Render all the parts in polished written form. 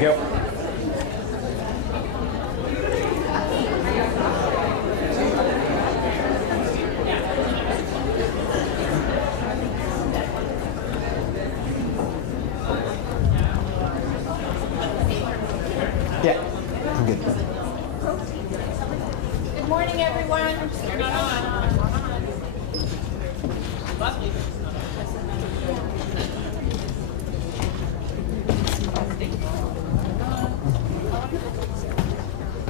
Go. Yeah, I'm good. Good morning, everyone.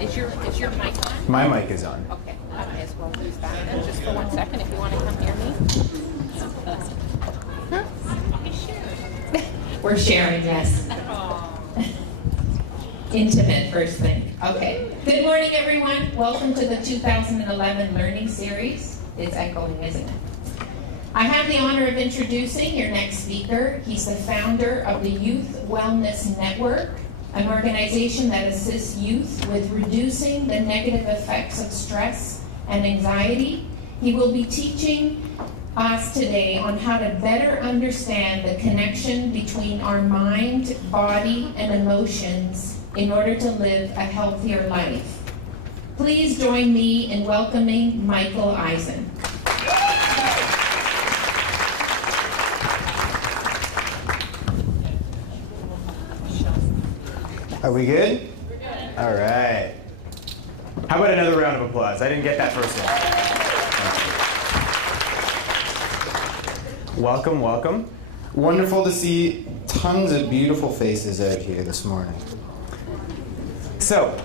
Is your mic on? My mic is on. Okay, I may as well use that then, just for 1 second, if you want to come near me. Huh? We're sharing, yes. Intimate first thing. Okay. Good morning, everyone. Welcome to the 2011 Learning Series. It's echoing, isn't it? I have the honor of introducing your next speaker. He's the founder of the Youth Wellness Network, an organization that assists youth with reducing the negative effects of stress and anxiety. He will be teaching us today on how to better understand the connection between our mind, body, and emotions in order to live a healthier life. Please join me in welcoming Michael Eisen. Are we good? We're good. All right. How about another round of applause? I didn't get that first one. Welcome, welcome. Wonderful to see tons of beautiful faces out here this morning. So,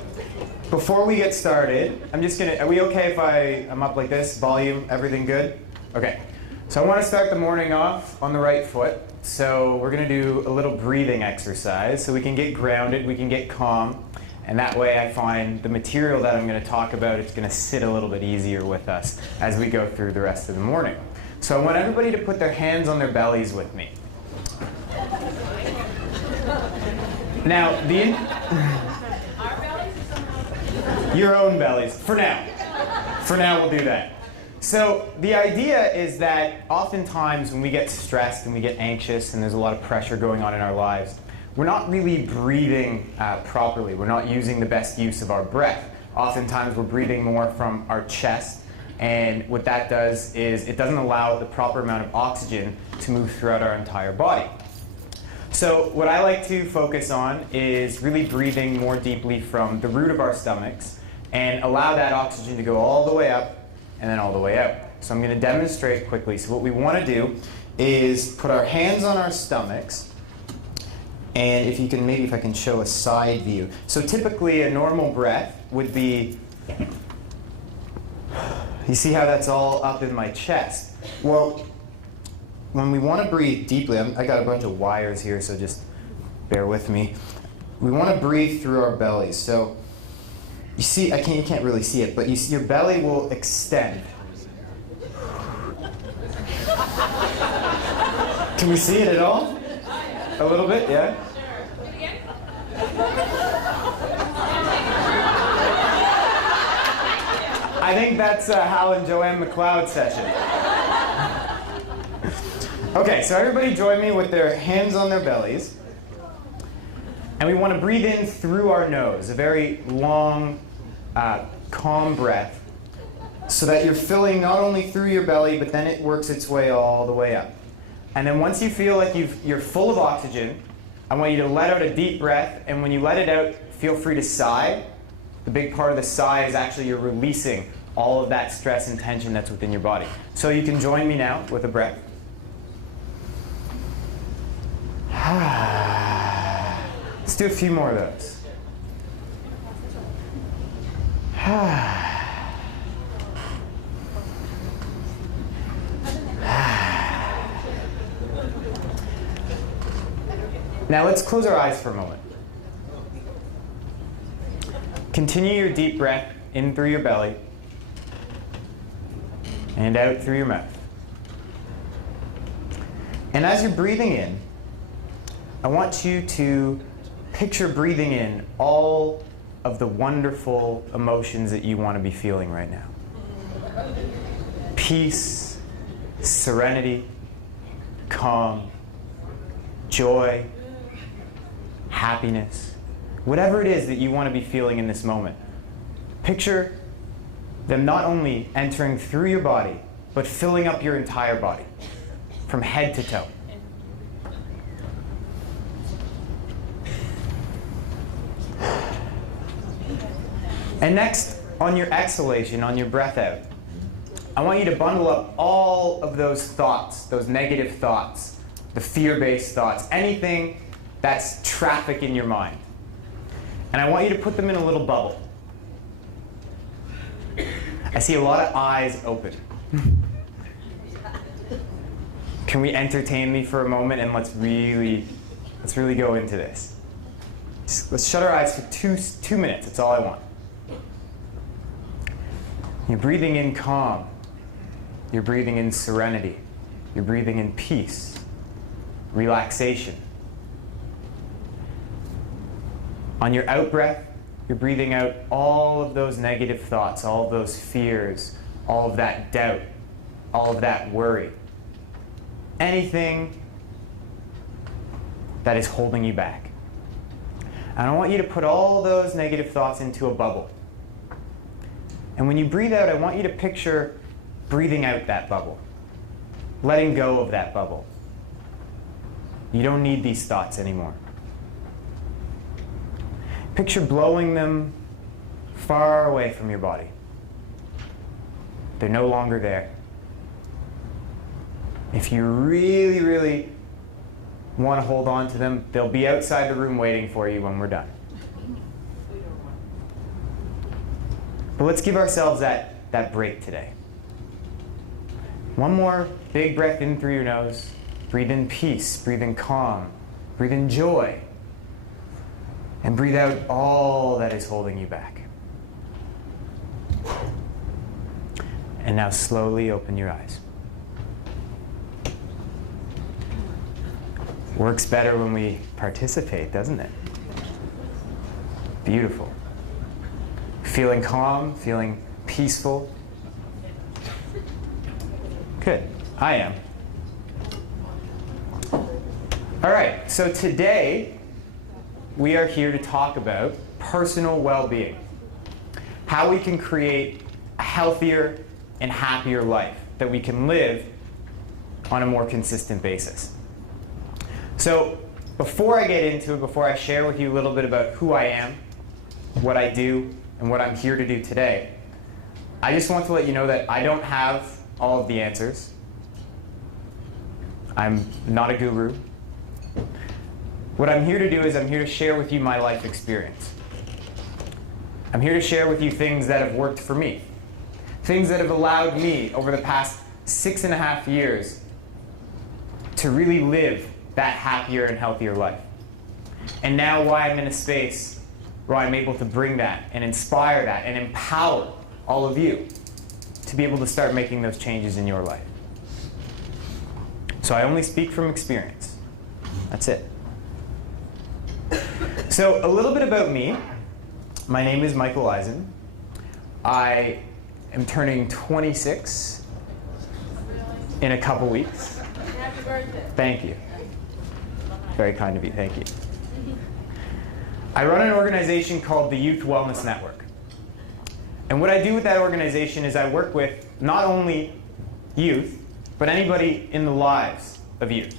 before we get started, are we okay if I'm up like this? Volume, everything good? Okay. So I want to start the morning off on the right foot. So we're going to do a little breathing exercise so we can get grounded, we can get calm, and that way I find the material that I'm going to talk about, it's going to sit a little bit easier with us as we go through the rest of the morning. So I want everybody to put their hands on their bellies with me. Now, your own bellies, for now. For now, we'll do that. So the idea is that oftentimes when we get stressed and we get anxious and there's a lot of pressure going on in our lives, we're not really breathing properly. We're not using the best use of our breath. Oftentimes we're breathing more from our chest, and what that does is it doesn't allow the proper amount of oxygen to move throughout our entire body. So what I like to focus on is really breathing more deeply from the root of our stomachs and allow that oxygen to go all the way up and then all the way out. So I'm going to demonstrate quickly. So what we want to do is put our hands on our stomachs, and if I can show a side view. So typically a normal breath would be, you see how that's all up in my chest? Well, when we want to breathe deeply, I got a bunch of wires here, so just bear with me. We want to breathe through our bellies. So you see, you can't really see it, but you see your belly will extend. Can we see it at all? A little bit, yeah? I think that's Hal and Joanne McLeod session. Okay, so everybody join me with their hands on their bellies. And we want to breathe in through our nose, a very long, calm breath, so that you're filling not only through your belly, but then it works its way all the way up. And then once you feel like you're full of oxygen, I want you to let out a deep breath, and when you let it out, feel free to sigh. The big part of the sigh is actually you're releasing all of that stress and tension that's within your body. So you can join me now with a breath. Let's do a few more of those. Now let's close our eyes for a moment. Continue your deep breath in through your belly and out through your mouth. And as you're breathing in, I want you to picture breathing in all of the wonderful emotions that you want to be feeling right now. Peace, serenity, calm, joy, happiness, whatever it is that you want to be feeling in this moment. Picture them not only entering through your body, but filling up your entire body, from head to toe. And next, on your exhalation, on your breath out, I want you to bundle up all of those thoughts, those negative thoughts, the fear-based thoughts, anything that's traffic in your mind. And I want you to put them in a little bubble. I see a lot of eyes open. Can we entertain me for a moment and let's really go into this? Let's shut our eyes for two minutes. That's all I want. You're breathing in calm. You're breathing in serenity. You're breathing in peace, relaxation. On your out breath, you're breathing out all of those negative thoughts, all of those fears, all of that doubt, all of that worry. Anything that is holding you back. And I want you to put all those negative thoughts into a bubble. And when you breathe out, I want you to picture breathing out that bubble, letting go of that bubble. You don't need these thoughts anymore. Picture blowing them far away from your body. They're no longer there. If you really, really want to hold on to them, they'll be outside the room waiting for you when we're done. But let's give ourselves that break today. One more big breath in through your nose. Breathe in peace, breathe in calm, breathe in joy. And breathe out all that is holding you back. And now slowly open your eyes. Works better when we participate, doesn't it? Beautiful. Feeling calm, feeling peaceful. Good. I am. All right, so today we are here to talk about personal well-being. How we can create a healthier and happier life that we can live on a more consistent basis. So before I get into it, before I share with you a little bit about who I am, what I do, and what I'm here to do today, I just want to let you know that I don't have all of the answers. I'm not a guru. What I'm here to do is I'm here to share with you my life experience. I'm here to share with you things that have worked for me. Things that have allowed me over the past 6.5 years to really live that happier and healthier life. And now why I'm in a space where I'm able to bring that and inspire that and empower all of you to be able to start making those changes in your life. So I only speak from experience. That's it. So a little bit about me. My name is Michael Eisen. I am turning 26 in a couple weeks. Happy birthday. Thank you. Very kind of you. Thank you. I run an organization called the Youth Wellness Network. And what I do with that organization is I work with not only youth, but anybody in the lives of youth.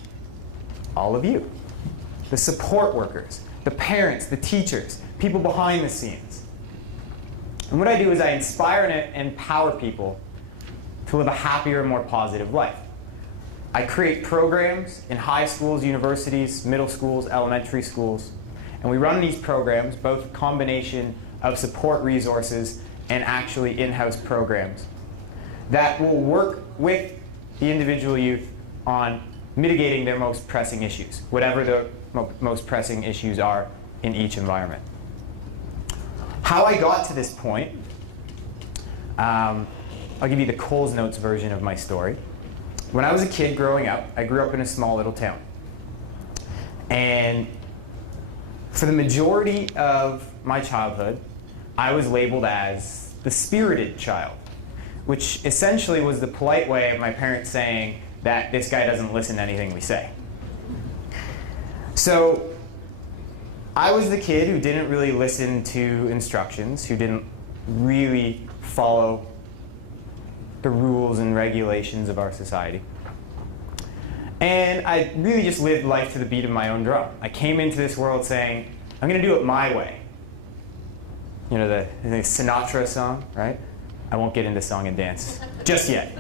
All of you. The support workers, the parents, the teachers, people behind the scenes. And what I do is I inspire and empower people to live a happier and more positive life. I create programs in high schools, universities, middle schools, elementary schools. And we run these programs, both a combination of support resources and actually in-house programs that will work with the individual youth on mitigating their most pressing issues, whatever the most pressing issues are in each environment. How I got to this point, I'll give you the Coles Notes version of my story. When I was a kid growing up, I grew up in a small little town. And for the majority of my childhood, I was labeled as the spirited child, which essentially was the polite way of my parents saying that this guy doesn't listen to anything we say. So I was the kid who didn't really listen to instructions, who didn't really follow the rules and regulations of our society. And I really just lived life to the beat of my own drum. I came into this world saying, I'm going to do it my way. You know the Sinatra song, right? I won't get into song and dance just yet.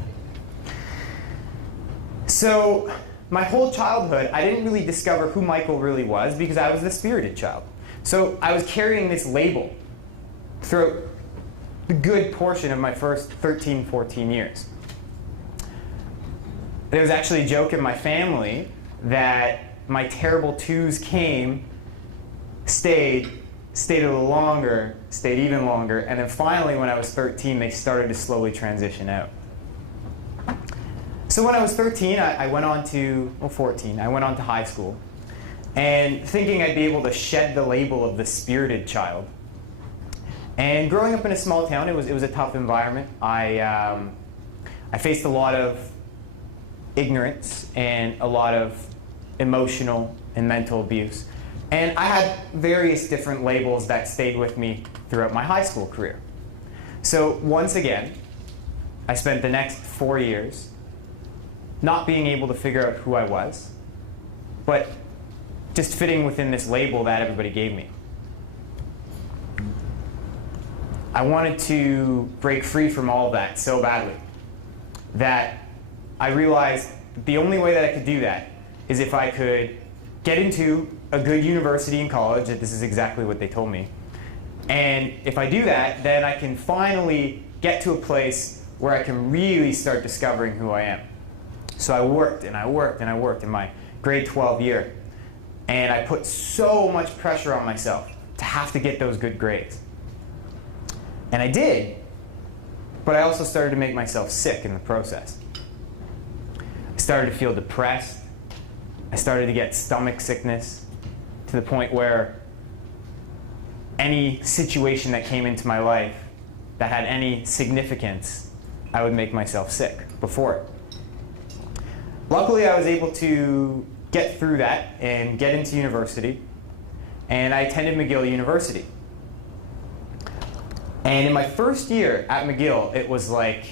So my whole childhood, I didn't really discover who Michael really was because I was the spirited child. So I was carrying this label throughout the good portion of my first 13, 14 years. There was actually a joke in my family that my terrible twos came, stayed a little longer, stayed even longer, and then finally when I was 13, they started to slowly transition out. So when I was 13, I went on to, well 14, I went on to high school, and thinking I'd be able to shed the label of the spirited child. And growing up in a small town, it was a tough environment. I faced a lot of ignorance and a lot of emotional and mental abuse. And I had various different labels that stayed with me throughout my high school career. So once again, I spent the next 4 years not being able to figure out who I was, but just fitting within this label that everybody gave me. I wanted to break free from all of that so badly that I realized the only way that I could do that is if I could get into a good university and college, that this is exactly what they told me. And if I do that, then I can finally get to a place where I can really start discovering who I am. So I worked and I worked and I worked in my grade 12 year. And I put so much pressure on myself to have to get those good grades. And I did, but I also started to make myself sick in the process. I started to feel depressed. I started to get stomach sickness to the point where any situation that came into my life that had any significance, I would make myself sick before it. Luckily, I was able to get through that and get into university, and I attended McGill University. And in my first year at McGill, it was like,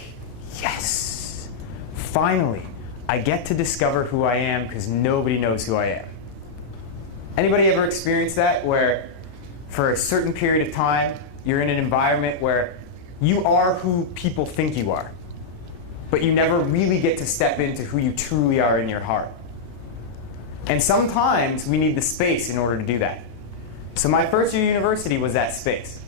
yes, finally, I get to discover who I am because nobody knows who I am. Anybody ever experienced that, where for a certain period of time, you're in an environment where you are who people think you are, but you never really get to step into who you truly are in your heart? And sometimes we need the space in order to do that. So my first year at university was that space.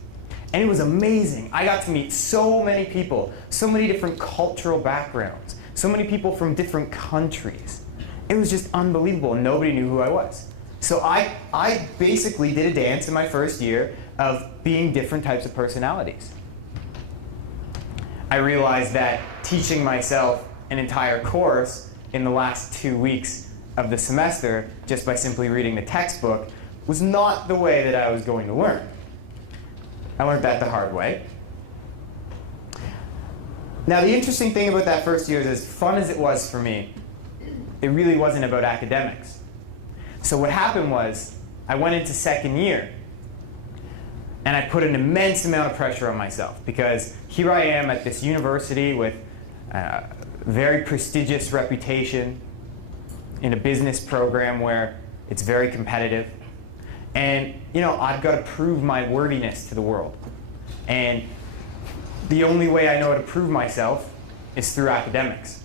And it was amazing. I got to meet so many people, so many different cultural backgrounds, so many people from different countries. It was just unbelievable, and nobody knew who I was. So I basically did a dance in my first year of being different types of personalities. I realized that teaching myself an entire course in the last 2 weeks of the semester, just by simply reading the textbook, was not the way that I was going to learn. I learned that the hard way. Now, the interesting thing about that first year is, as fun as it was for me, it really wasn't about academics. So what happened was, I went into second year, and I put an immense amount of pressure on myself, because here I am at this university with a very prestigious reputation in a business program where it's very competitive. And I've got to prove my worthiness to the world. And the only way I know how to prove myself is through academics.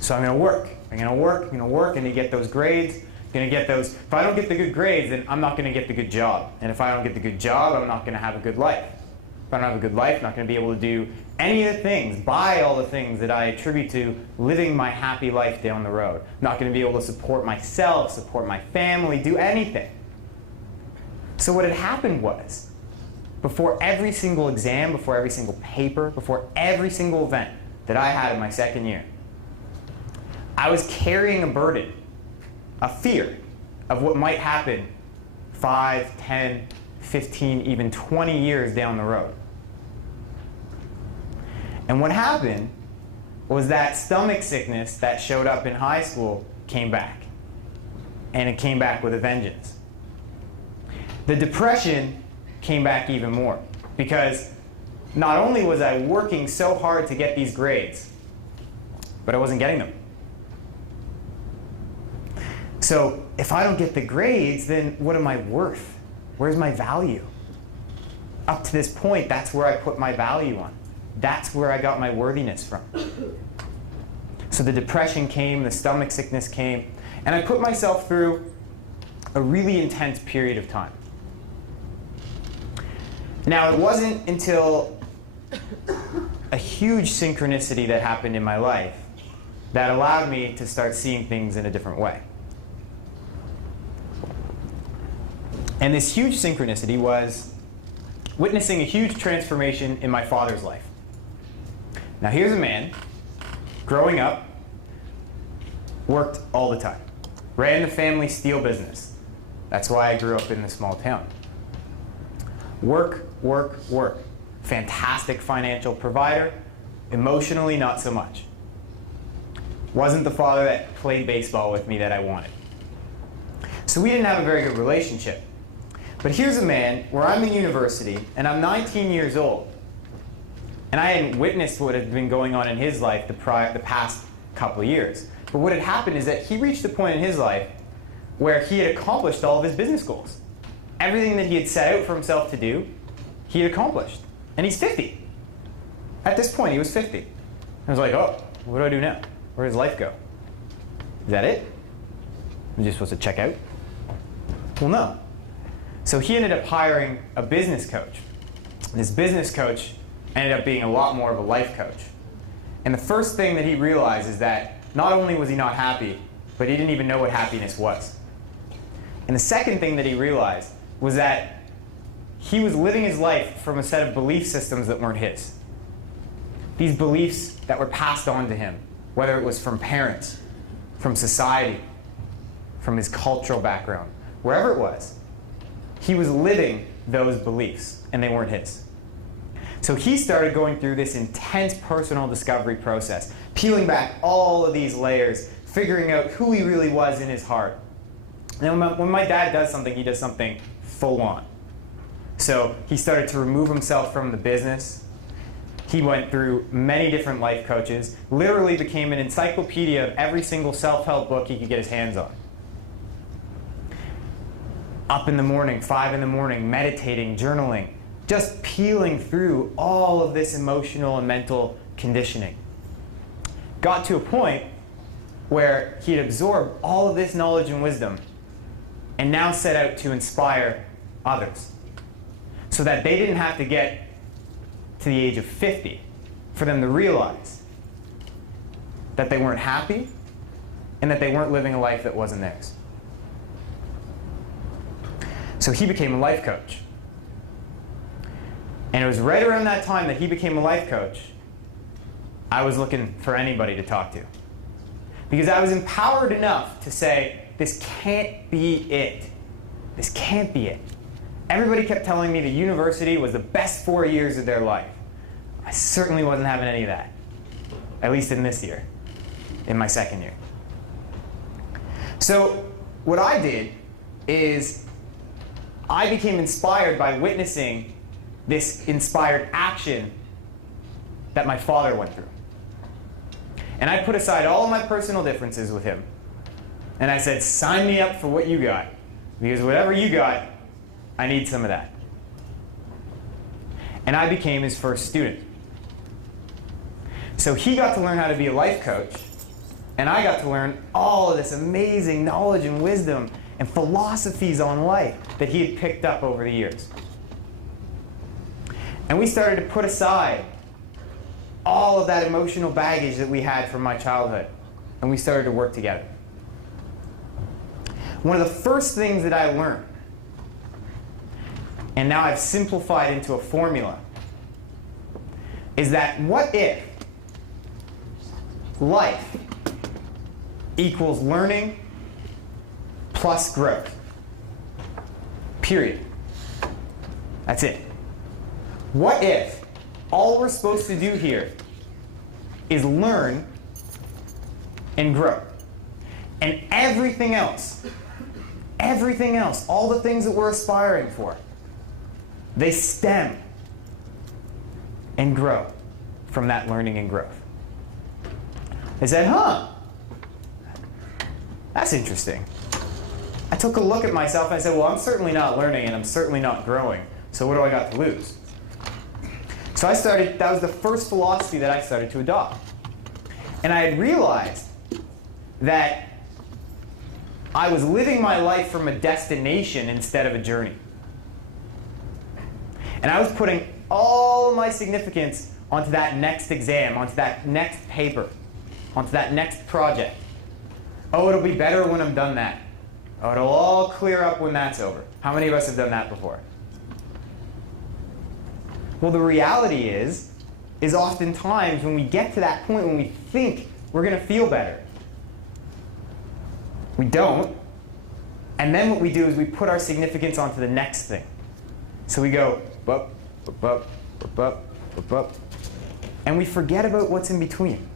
So I'm going to work. I'm going to work. I'm going to work and to get those grades. I'm going to get those. If I don't get the good grades, then I'm not going to get the good job. And if I don't get the good job, I'm not going to have a good life. If I don't have a good life, I'm not going to be able to do any of the things, buy all the things that I attribute to living my happy life down the road. I'm not going to be able to support myself, support my family, do anything. So what had happened was, before every single exam, before every single paper, before every single event that I had in my second year, I was carrying a burden, a fear of what might happen 5, 10, 15, even 20 years down the road. And what happened was that stomach sickness that showed up in high school came back. And it came back with a vengeance. The depression came back even more because not only was I working so hard to get these grades, but I wasn't getting them. So if I don't get the grades, then what am I worth? Where's my value? Up to this point, that's where I put my value on. That's where I got my worthiness from. So the depression came, the stomach sickness came, and I put myself through a really intense period of time. Now, it wasn't until a huge synchronicity that happened in my life that allowed me to start seeing things in a different way. And this huge synchronicity was witnessing a huge transformation in my father's life. Now, here's a man, growing up, worked all the time, ran the family steel business. That's why I grew up in the small town. Work, work, work. Fantastic financial provider, emotionally not so much. Wasn't the father that played baseball with me that I wanted. So we didn't have a very good relationship. But here's a man where I'm in university and I'm 19 years old. And I hadn't witnessed what had been going on in his life the past couple of years. But what had happened is that he reached a point in his life where he had accomplished all of his business goals. Everything that he had set out for himself to do, he had accomplished. And he's 50. At this point, he was 50. I was like, oh, what do I do now? Where does life go? Is that it? I'm just supposed to check out? Well, no. So he ended up hiring a business coach. This business coach ended up being a lot more of a life coach. And the first thing that he realized is that not only was he not happy, but he didn't even know what happiness was. And the second thing that he realized was that he was living his life from a set of belief systems that weren't his. These beliefs that were passed on to him, whether it was from parents, from society, from his cultural background, wherever it was, he was living those beliefs, and they weren't his. So he started going through this intense personal discovery process, peeling back all of these layers, figuring out who he really was in his heart. And when my dad does something, he does something full on. So he started to remove himself from the business. He went through many different life coaches, literally became an encyclopedia of every single self-help book he could get his hands on. Up in the morning, 5 in the morning, meditating, journaling, just peeling through all of this emotional and mental conditioning. Got to a point where he had absorbed all of this knowledge and wisdom and now set out to inspire others so that they didn't have to get to the age of 50 for them to realize that they weren't happy and that they weren't living a life that wasn't theirs. So he became a life coach. And it was right around that time that he became a life coach, I was looking for anybody to talk to. Because I was empowered enough to say, this can't be it. This can't be it. Everybody kept telling me the university was the best 4 years of their life. I certainly wasn't having any of that, at least in this year, in my second year. So what I did is I became inspired by witnessing this inspired action that my father went through. And I put aside all of my personal differences with him. And I said, sign me up for what you got. Because whatever you got, I need some of that. And I became his first student. So he got to learn how to be a life coach. And I got to learn all of this amazing knowledge and wisdom and philosophies on life that he had picked up over the years. And we started to put aside all of that emotional baggage that we had from my childhood. And we started to work together. One of the first things that I learned, and now I've simplified into a formula, is that what if life equals learning plus growth? Period. That's it. What if all we're supposed to do here is learn and grow, and everything else everything else, all the things that we're aspiring for, they stem and grow from that learning and growth. I said, that's interesting. I took a look at myself and I said, well, I'm certainly not learning and I'm certainly not growing, so what do I got to lose? So that was the first philosophy that I started to adopt. And I had realized that I was living my life from a destination instead of a journey. And I was putting all of my significance onto that next exam, onto that next paper, onto that next project. Oh, it'll be better when I'm done that. Oh, it'll all clear up when that's over. How many of us have done that before? Well, the reality is oftentimes when we get to that point when we think we're going to feel better, we don't. And then what we do is we put our significance onto the next thing. So we go, bup, bup, bup, bup, bup, bup, and we forget about what's in between.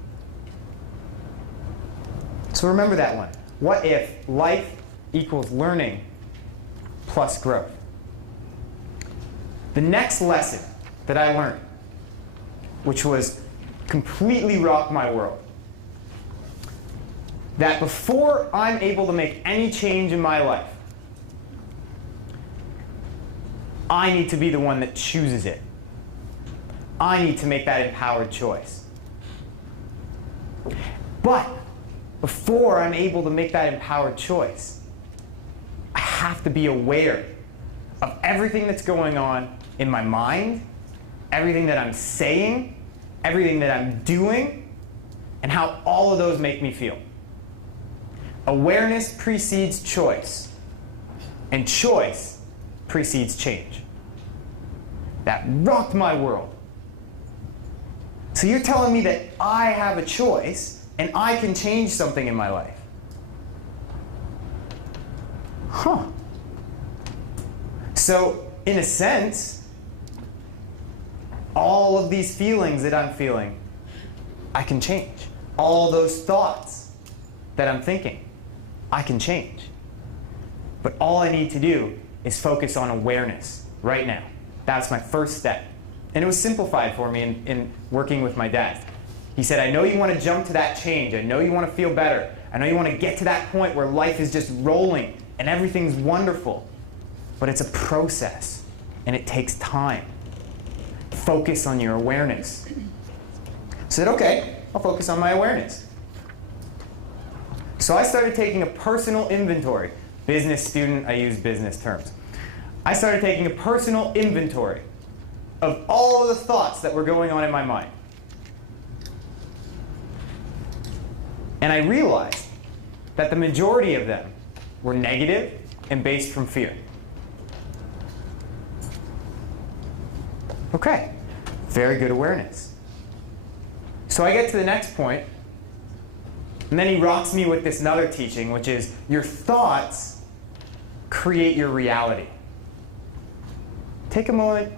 So remember that one. What if life equals learning plus growth? The next lesson that I learned, which was completely rocked my world, that before I'm able to make any change in my life, I need to be the one that chooses it. I need to make that empowered choice. But before I'm able to make that empowered choice, I have to be aware of everything that's going on in my mind, everything that I'm saying, everything that I'm doing, and how all of those make me feel. Awareness precedes choice, and choice precedes change. That rocked my world. So you're telling me that I have a choice and I can change something in my life? Huh. So, in a sense, all of these feelings that I'm feeling, I can change. All those thoughts that I'm thinking, I can change. But all I need to do is focus on awareness right now. That's my first step. And it was simplified for me in working with my dad. He said, I know you want to jump to that change. I know you want to feel better. I know you want to get to that point where life is just rolling and everything's wonderful. But it's a process, and it takes time. Focus on your awareness. I said, okay, I'll focus on my awareness. So I started taking a personal inventory. Business student, I use business terms. I started taking a personal inventory of all of the thoughts that were going on in my mind. And I realized that the majority of them were negative and based from fear. Okay, very good awareness. So I get to the next point, and then he rocks me with this another teaching, which is your thoughts create your reality. Take a moment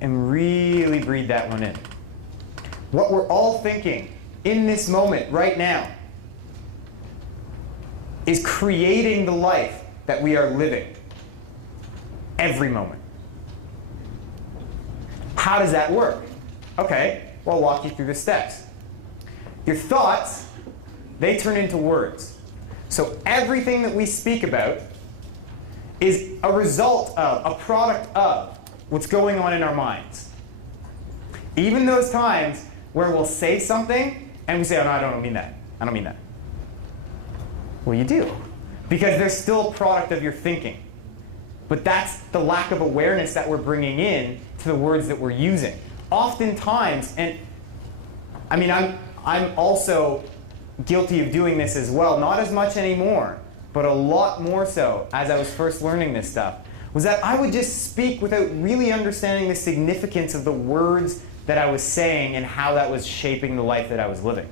and really breathe that one in. What we're all thinking in this moment, right now, is creating the life that we are living every moment. How does that work? Okay, well, I'll walk you through the steps. Your thoughts, they turn into words. So everything that we speak about is a result of, a product of, what's going on in our minds. Even those times where we'll say something and we say, oh no, I don't mean that. I don't mean that. Well, you do. Because they're still a product of your thinking. But that's the lack of awareness that we're bringing in to the words that we're using. Oftentimes, and I mean, I'm also guilty of doing this as well, not as much anymore, but a lot more so as I was first learning this stuff, was that I would just speak without really understanding the significance of the words that I was saying and how that was shaping the life that I was living.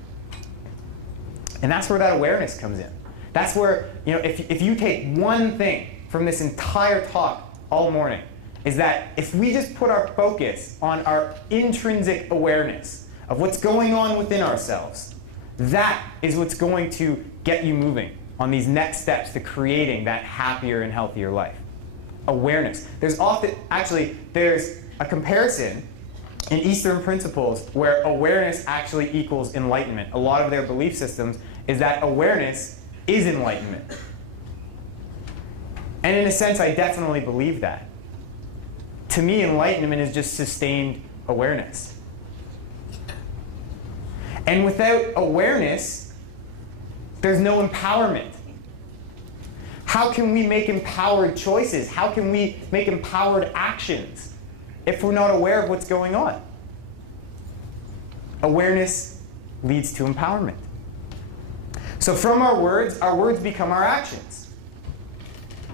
And that's where that awareness comes in. That's where, you know, if you take one thing from this entire talk all morning, is that if we just put our focus on our intrinsic awareness of what's going on within ourselves, that is what's going to get you moving on these next steps to creating that happier and healthier life. Awareness. There's a comparison in Eastern principles where awareness actually equals enlightenment. A lot of their belief systems is that awareness is enlightenment. And in a sense, I definitely believe that. To me, enlightenment is just sustained awareness. And without awareness, there's no empowerment. How can we make empowered choices? How can we make empowered actions if we're not aware of what's going on? Awareness leads to empowerment. So from our words become our actions.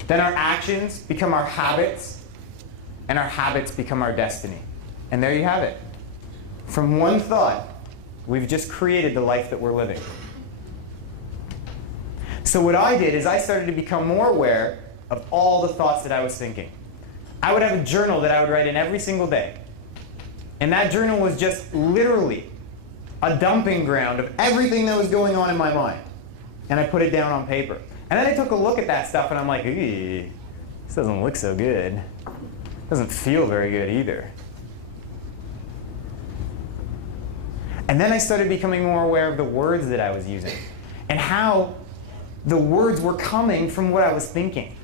Then our actions become our habits, and our habits become our destiny. And there you have it. From one thought, we've just created the life that we're living. So what I did is I started to become more aware of all the thoughts that I was thinking. I would have a journal that I would write in every single day. And that journal was just literally a dumping ground of everything that was going on in my mind. And I put it down on paper. And then I took a look at that stuff and I'm like, this doesn't look so good. It doesn't feel very good either. And then I started becoming more aware of the words that I was using and how the words were coming from what I was thinking.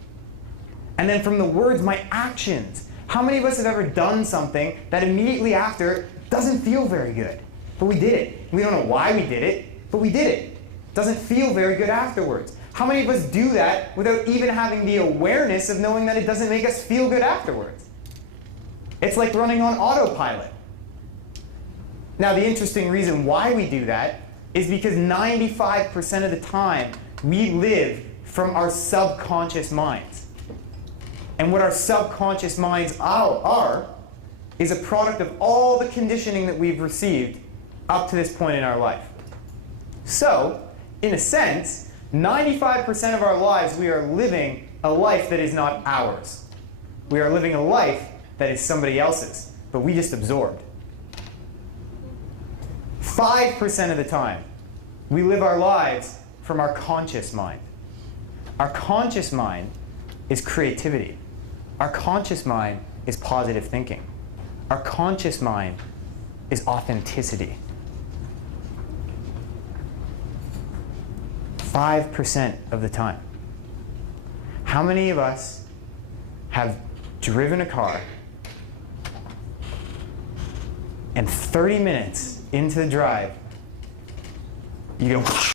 And then from the words, my actions. How many of us have ever done something that immediately after doesn't feel very good? But we did it. We don't know why we did it, but we did it. Doesn't feel very good afterwards. How many of us do that without even having the awareness of knowing that it doesn't make us feel good afterwards? It's like running on autopilot. Now, the interesting reason why we do that is because 95% of the time, we live from our subconscious minds. And what our subconscious minds are is a product of all the conditioning that we've received up to this point in our life. So, in a sense, 95% of our lives, we are living a life that is not ours. We are living a life that is somebody else's, but we just absorbed. 5% of the time, we live our lives from our conscious mind. Our conscious mind is creativity. Our conscious mind is positive thinking. Our conscious mind is authenticity. 5% of the time. How many of us have driven a car and 30 minutes into the drive, you go